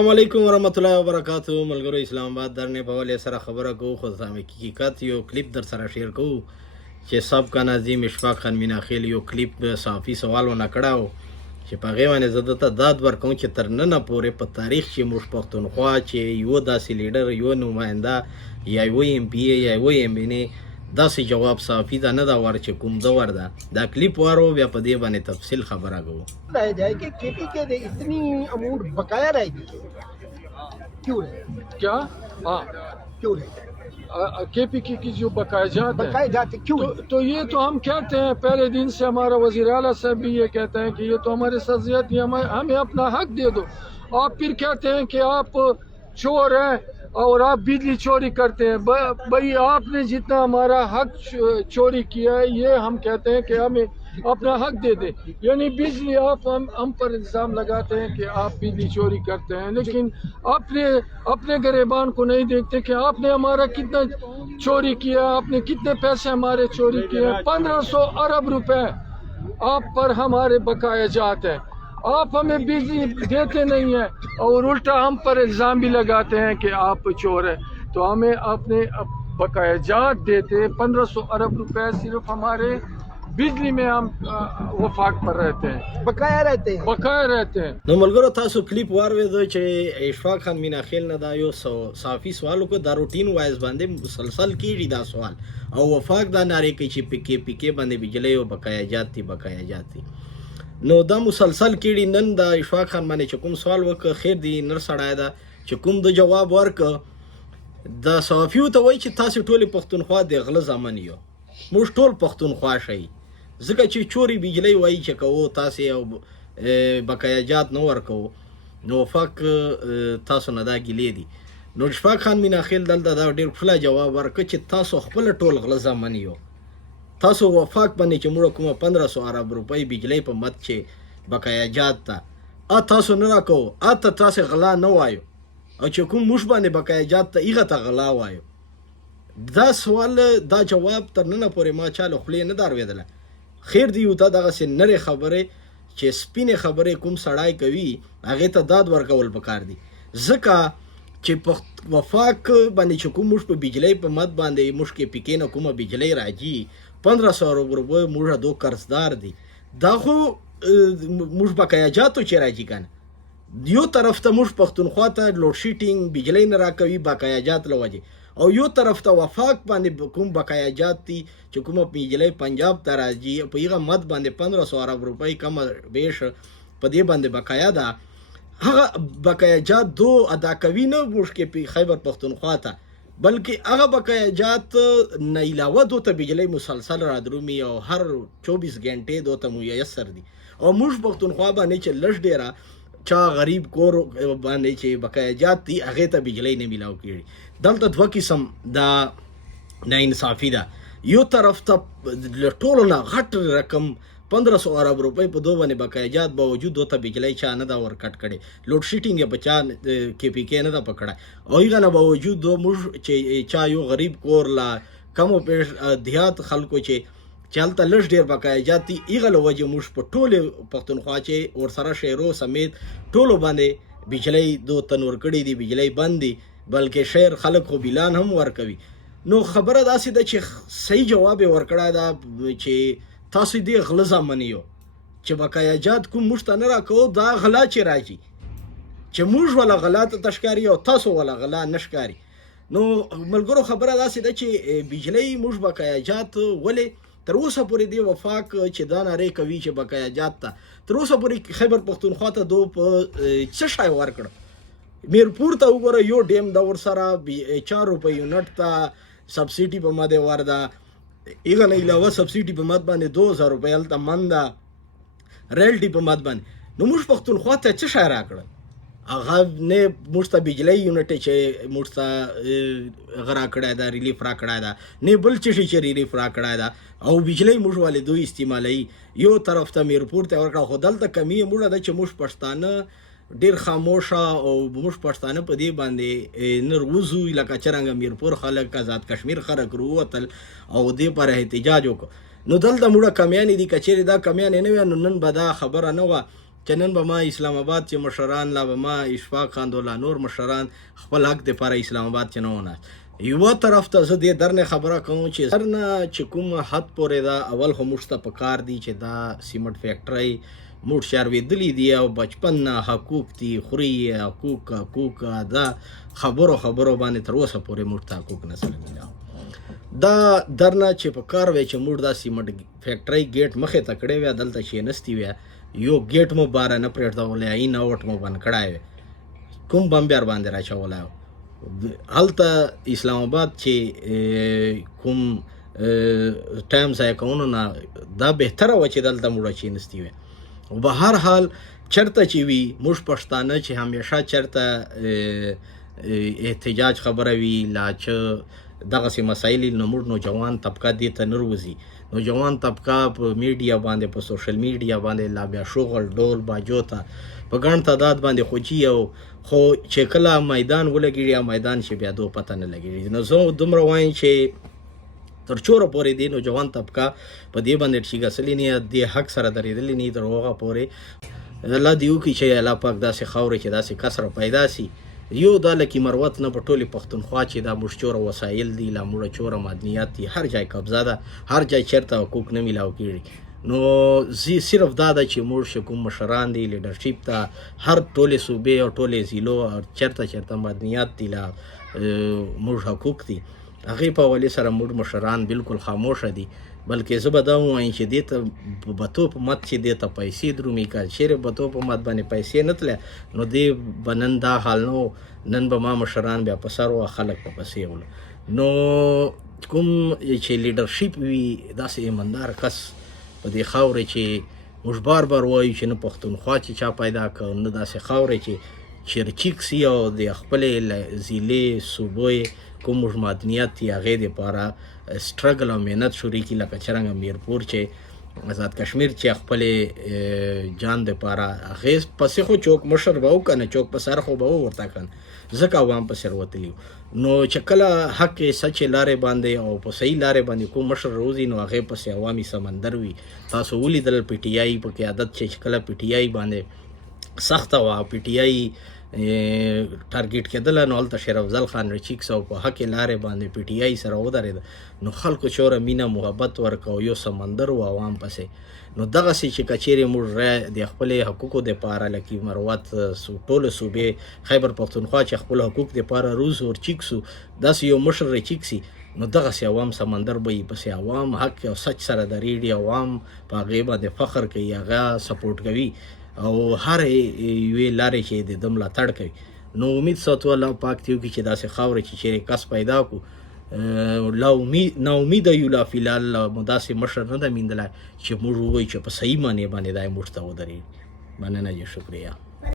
السلام علیکم ورحمۃ اللہ وبرکاتہ ملګرو اسلام آباد درنې په حواله سره خبره کوو خو زامې حقیقت یو کلیپ در سره شیر کوو چې سابقا ناظم اشفاق خان میناخیل یو کلیپ صحافي سوال ونه کړاو چې په هغې باندې زه دته داد ورکوم چې تر ننه پورې په تاریخ کې موږ پښتونخوا چې یو داسې لیډر یو نماینده یا یو ایم پی یا یو ایم این اے داسې جواب صحافي ته نه دا ور چې کوم دور ده دا کلیپ وارو بیا په دې باندې تفصیل خبره کوو رہ جائے کہ کے پی کے اتنی اماؤنٹ بقایا رہ گئی کیوں رہے کیا ہاں کیوں رہے کے پی کی جو بقایا جات بقائے جاتے کیوں تو یہ تو ہم کہتے ہیں پہلے دن سے ہمارا وزیر اعلیٰ صاحب بھی یہ کہتے ہیں کہ یہ تو ہمارے سرزیت ہمیں اپنا حق دے دو آپ پھر کہتے ہیں کہ آپ چور ہیں اور آپ بجلی چوری کرتے ہیں بھائی آپ نے جتنا ہمارا حق چوری کیا ہے یہ ہم کہتے ہیں کہ ہمیں اپنا حق دے دیں یعنی بجلی آپ ہم پر الزام لگاتے ہیں کہ آپ بجلی چوری کرتے ہیں لیکن اپنے گریبان کو نہیں دیکھتے کہ آپ نے ہمارا کتنا چوری کیا آپ نے کتنے پیسے ہمارے چوری کیے 1500 ارب روپے آپ پر ہمارے بقایا جات ہیں آپ ہمیں بجلی دیتے نہیں ہیں اور الٹا ہم پر الزام بھی لگاتے ہیں کہ آپ چور ہیں تو ہمیں اپنے بقایا جات دیتے 1500 ارب روپے صرف ہمارے بجلی میں ہم وفاق پر رہتے ہیں بقایا رہتے ہیں نو ملګرو تاسو کلیپ واورېدو چې اشفاق خان میناخیل نه دا یو صحافي سوال وکړو دا روټین وایز باندې مسلسل کیږي دا سوال او وفاق دا نارې کوي چې پی کې باندې بجلی او بقایا جات دي نو دا مسلسل کیږي نن دا اشفاق خان باندې چې کوم سوال وکړ خیر دی نر سړی دا چې کوم د جواب ورکړ دا صحافیو ته وایي چې تاسو ټولې پښتونخوا د غله زامن یو موږ ټول پښتونخوا شئ ځکه چې چوري بجلی وایي چې کوو تاسې او بقایا جات نه ورکوو نو وفاق تاسو نه دا ګیلې دي نو اشفاق خان میناخیل دلته دا ډېر ښکلی جواب ورکړ چې تاسو خپله ټول غله زامن یو تاسو وفاق باندې چې موږ کومه 1500 ارب روپۍ بجلی په مد چې بقایا جات ته تاسو نه راکوو ته تاسې غلا نه وایو او چې کوم موږ باندې بقایا جات ته هغه ته غلا وایو دا سوال دا جواب تر ننه پورې ما چا له خولې نه داروېدله خیر دی یو ته دغسې نرې خبرې چې سپینې خبرې کوم سړی کوي هغې ته داد ورکول پکار دي ځکه چې وفاق باندې چې کوم موږ په بجلی په مد باندې موږ کې پیکې نه کومه بجلی راځي 1500 روپۍ موږ دو قرضدار دي دا خو موږ بقایا جاتو چې راځي که نه یو طرف ته موږ پښتونخوا ته لوډ شیټینګ بجلی نه راکوي بقایا جات له وجې او یو طرف ته وفاق باندې کوم بقایا جات دي چې کومه بجلی پنجاب ته راځي په هغه مد باندې 1500 ارب روپۍ کمه بیش په دې باندې بقایا ده هغه بقایا جات دو ادا کوي نه موږ کې خیبر پښتونخوا ته بلکې هغه بقایا جات نه علاوه دو ته بجلی مسلسل رادرومي او هر 24 غنټې دو ته میسر دي او موږ پښتونخوا باندې چې لږ ډېره چا غریب کور باندې چې بقایا جات دي هغې ته بجلی نه میلاو کېږي دلته دوه قسم دا ناانصافي ده یو طرف ته له ټولو نه غټ رقم 1500 ارب روپۍ په دو باندې بقایا جات باوجود دو ته بجلی چا نه ده ورکټ کړې لوډ شیټینګ یې په چا کې پی کې نه ده پکړی او هغه نه باوجود دو موږ چې چا یو غریب کور لا کمو پیش دیهات خلکو چې هلته لږ ډېر بقایا جات دي هغه له وجې موږ په ټولې پښتونخوا چې ورسره شهرو سمیت ټولو باندې بجلی دو تنور کړي دي بجلی بند دي بلکې شهر خلک خو بیلان هم ورکوي نو خبره داسې ده چې صحیح جواب یې ورکړی ده چې تاسو دې غله زامن یو چې بقایا جات کوم موږ ته نه راکوو دا غلا چې راځي چې موږ ولا غلا ته تښکاري او تاسو ولا غلا نه ښکاري نو ملګرو خبره داسې ده چې بجلی موږ بقایا جات ولې تر اوسه پورې دی وفاق چې دا نارې کوي چې بقایا جات ته تر اوسه پورې خیبر پښتونخوا ته دو په څه شی ورکړه میرپور ته وګوره یو ډیم د ورسره 4 روپۍ یونټ ته سبسیډي په مد ورده هغه نه علاوه سبسیډي په مد باندې 2000 روپۍ هلته من ده ریلټي په مد باندې نو موږ پښتونخوا ته څه شی راکړل هغه نه موږ ته بجلی یونټ چې موږ ته هغه راکړی ده ریلیف راکړی ده نه بل څه شي چې ریلیف راکړی ده او بجلی موږ والې دوی استعمالوي یو طرف ته میرپور ته ورکړه خو دلته کمی یې موږ ده چې موږ پښتانه ډېر خاموشه او موږ پښتانه په دې باندې نه روزو لکه څرنګه میرپور خلک آزاد کشمیر خلک رووتل او دې پر احتجاج وکړو نو دلته موږ کمیانې دي که چیرې دا کمیانې نه وي نو نن به دا خبره نه وه چې نن به ما اسلام آباد چې مشران لا به ما اشفاق خان دولا نور مشران خپل حق دپاره اسلام آباد چې نه ونه یوه طرف ته زه دې درنه خبره کوم چې سر نه چې کوم حد پورې دا اول خو موږ ته پکار دي چې دا سیمنټ فیکټرۍ موږ شاروېدلي دي او بچپن نه حقوق دي خوري حقوق دا خبرو باندې تر اوسه پورې موږ ته حقوق نه سره میلاو دا درنه چې په کار وی چې موږ دا سیمنټ فیکټرۍ ګیټ مخې ته کړی وی دلته چې نستی وی یو ګیټ مو باره نه پرېږدولی این اوټ مو بند کړی وی کوم بمبیار باندې راچولی هلته اسلام آباد چې کوم ټایم ضایع کولو نه دا بهتره وه چې دلته موږ چې نستی وی به هر حال چرته چې وي موږ پښتانه چې همیشه چرته احتجاج خبره وي لا چې دغسې مسایل نو موږ نوجوان طبقه دې ته نه روځي نوجوان طبقه په میډیا باندې په سوشل میډیا باندې لا بیا شغل ډول باجو ته په ګڼ تعداد باندې خوجي او خو چې کله میدان ولګېږي یا میدان چې بیا دو پته نه لګېږي نو زه دومره وایم چې تر چوره پورې دی نوجوان طبقه په دې باندې ټیګسلي نه دې حق سره درېدلي نه تر هغه پورې الله دې وکړي چې الله پاک داسې خاورې چې داسې کسره پیدا سي یو دا لکه مروت نه په ټولې پښتونخوا چې دا موږ چوره وسایل دي لا موږ چوره معدنیات دي هر ځای قبضه ده هر ځای چېرته حقوق نه میلاو کېږي نو صرف دا ده چې موږ چې کوم مشران دي لیډرشپ ته هر ټولې صوبې او ټولې ضلعو چېرته معدنیات دي لا موږ حقوق دي هغې په حوالې سره موږ مشران بالکل خاموشه دي بلکې زه به دا ووایم چې دې ته بتو په مت چې دې ته پیسې درومي که چېرې بتو په مت باندې پیسې نه تللی نو دې به نن دا حال نو نن به ما مشران بیا په سر وه خلک په پسې ول نو کوم چې لیډرشپ وي داسې ایماندار کس په دې خاورې چې موږ بار وایو چې نه پښتونخوا چې چا پیدا کړ نه داسې خاورې چې چرچیک سي او د خپلې ضلعې صوبې کوم موږ معدنیات دي هغې دپاره سټرګل او محنت شروع کړي لکه څرنګه میرپور چې آزاد کشمیر چې خپلې جان دپاره هغې پسې خو چوک مشر به و که نه چوک په سر خو به و ورته کړن ځکه عوام پسې وتلي نو چې کله حق سچې لارې باندې او په صحیح لارې باندې کوم مشر روزي نو هغې پسې عوامي سمندر وي تاسو ولیدل پی ټي آی په قیادت چې کله پی ټي آی باندې سخته وه پی ټي آی ټارګیټ کېدله نو هلته شیر افضل خان رچیکس او په حق لارې باندې پی ټي آی سره ودرېده نو خلکو چوره مینه محبت ورکړه او یو سمندر و عوام پسې نو دغسې چې که چیرې موږ د خپلې حقوقو دپاره لکه مروت ټولو صوبې خیبر پښتونخوا چې خپل حقوق دپاره روز ورچیک سو داسې یو مشر رچیک سي نو دغسې عوام سمندر به وي پسې عوام حق او سچ سره درېږي عوام په هغې باندې فخر کوي هغه سپورټ کوي او هر یوې لارې چې د ده ملاتړ کوي نو امید ساتو الله پاک دې وکړي چې داسې خاورې چې چیرې کس پیدا کړو نا امیده یو لا فیلحال مو داسې مشر نه ده میندلی چې موږ ووایو چې په صحیح معنی باندې دا یې موږ ته ودرېږي مننه جی شکریه